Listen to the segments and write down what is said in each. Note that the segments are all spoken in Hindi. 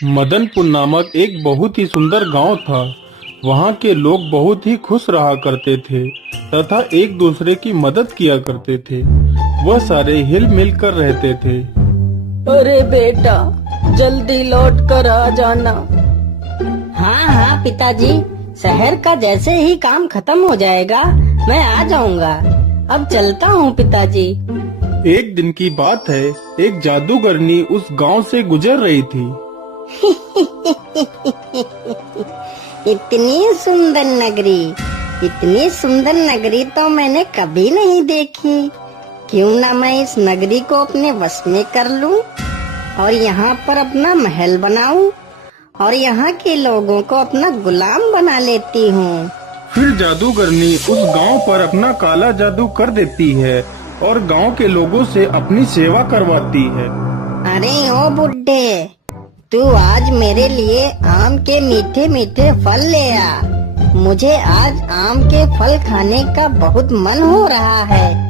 मदनपुर नामक एक बहुत ही सुंदर गांव था। वहां के लोग बहुत ही खुश रहा करते थे तथा एक दूसरे की मदद किया करते थे। वह सारे हिल मिल कर रहते थे। अरे बेटा, जल्दी लौट कर आ जाना। हाँ हाँ पिताजी, शहर का जैसे ही काम खत्म हो जाएगा मैं आ जाऊंगा। अब चलता हूँ पिताजी। एक दिन की बात है, एक जादूगरनी उस गांव से गुजर रही थी। इतनी सुंदर नगरी तो मैंने कभी नहीं देखी। क्यों ना मैं इस नगरी को अपने वश में कर लूं और यहाँ पर अपना महल बनाऊं और यहाँ के लोगों को अपना गुलाम बना लेती हूँ। फिर जादूगरनी उस गांव पर अपना काला जादू कर देती है और गांव के लोगों से अपनी सेवा करवाती है। अरे ओ बुड्ढे, तू आज मेरे लिए आम के मीठे मीठे फल ले आ। मुझे आज आम के फल खाने का बहुत मन हो रहा है।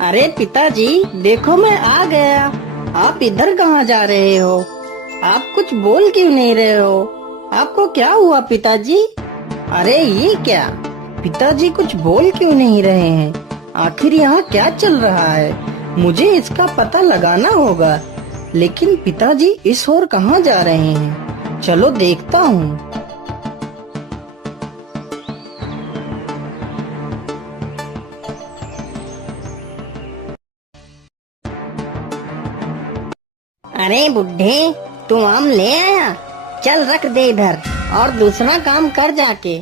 अरे पिताजी, देखो मैं आ गया। आप इधर कहाँ जा रहे हो? आप कुछ बोल क्यों नहीं रहे हो? आपको क्या हुआ पिताजी? अरे ये क्या, पिताजी कुछ बोल क्यों नहीं रहे हैं? आखिर यहाँ क्या चल रहा है? मुझे इसका पता लगाना होगा। लेकिन पिताजी इस ओर कहाँ जा रहे हैं? चलो देखता हूँ। अरे बुड्ढे, तू आम ले आया? चल रख दे इधर और दूसरा काम कर जाके।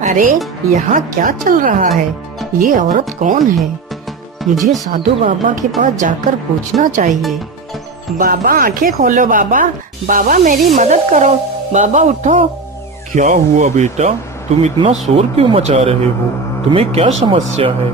अरे यहाँ क्या चल रहा है? ये औरत कौन है? मुझे साधु बाबा के पास जाकर पूछना चाहिए। बाबा आंखें खोलो बाबा, बाबा मेरी मदद करो, बाबा उठो। क्या हुआ बेटा, तुम इतना शोर क्यों मचा रहे हो? तुम्हें क्या समस्या है?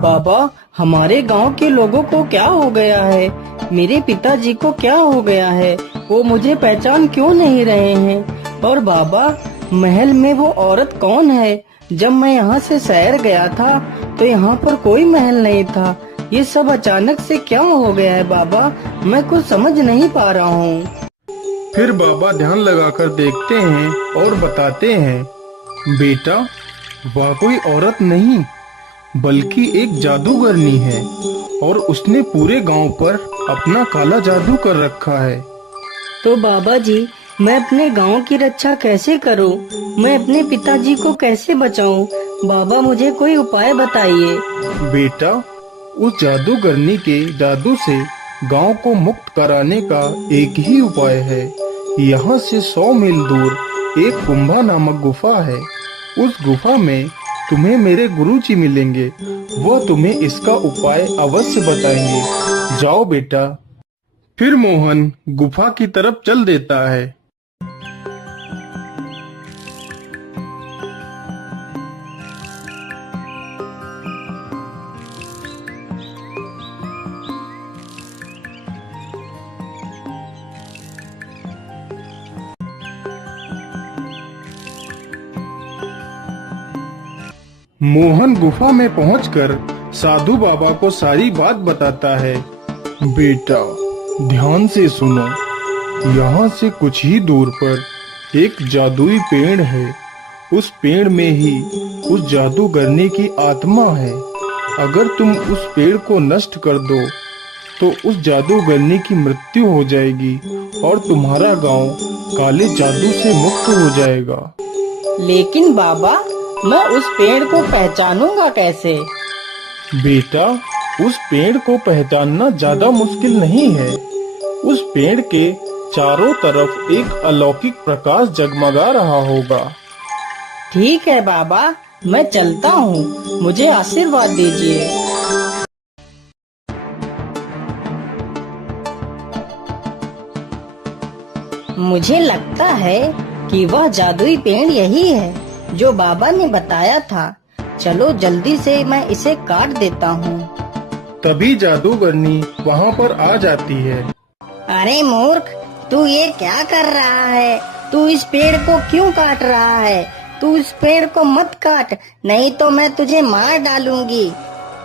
बाबा, हमारे गांव के लोगों को क्या हो गया है? मेरे पिताजी को क्या हो गया है? वो मुझे पहचान क्यों नहीं रहे हैं? और बाबा, महल में वो औरत कौन है? जब मैं यहाँ से शहर गया था तो यहाँ पर कोई महल नहीं था। ये सब अचानक से क्या हो गया है बाबा? मैं कुछ समझ नहीं पा रहा हूँ। फिर बाबा ध्यान लगाकर देखते हैं और बताते हैं, बेटा वह कोई औरत नहीं बल्कि एक जादूगरनी है और उसने पूरे गांव पर अपना काला जादू कर रखा है। तो बाबा जी, मैं अपने गांव की रक्षा कैसे करूं? मैं अपने पिताजी को कैसे बचाऊं? बाबा मुझे कोई उपाय बताइए। बेटा, उस जादूगरनी के जादू से गांव को मुक्त कराने का एक ही उपाय है। यहाँ से 100 मील दूर एक कुंभा नामक गुफा है। उस गुफा में तुम्हें मेरे गुरुजी मिलेंगे। वह तुम्हें इसका उपाय अवश्य बताएंगे। जाओ बेटा। फिर मोहन गुफा की तरफ चल देता है। मोहन गुफा में पहुंचकर साधु बाबा को सारी बात बताता है। बेटा ध्यान से सुनो, यहाँ से कुछ ही दूर पर एक जादुई पेड़ है। उस पेड़ में ही उस जादूगरनी की आत्मा है। अगर तुम उस पेड़ को नष्ट कर दो तो उस जादूगरनी की मृत्यु हो जाएगी और तुम्हारा गांव काले जादू से मुक्त हो जाएगा। लेकिन बाबा, मैं उस पेड़ को पहचानूंगा कैसे? बेटा, उस पेड़ को पहचानना ज्यादा मुश्किल नहीं है। उस पेड़ के चारों तरफ एक अलौकिक प्रकाश जगमगा रहा होगा। ठीक है बाबा, मैं चलता हूँ। मुझे आशीर्वाद दीजिए। मुझे लगता है कि वह जादुई पेड़ यही है जो बाबा ने बताया था। चलो जल्दी से मैं इसे काट देता हूँ। तभी जादूगरनी वहाँ पर आ जाती है। अरे मूर्ख, तू ये क्या कर रहा है? तू इस पेड़ को क्यों काट रहा है? तू इस पेड़ को मत काट, नहीं तो मैं तुझे मार डालूंगी।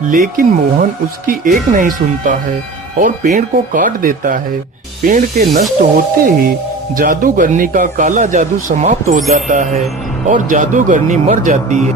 लेकिन मोहन उसकी एक नहीं सुनता है और पेड़ को काट देता है। पेड़ के नष्ट होते ही जादूगरनी का काला जादू समाप्त हो जाता है और जादूगरनी मर जाती है।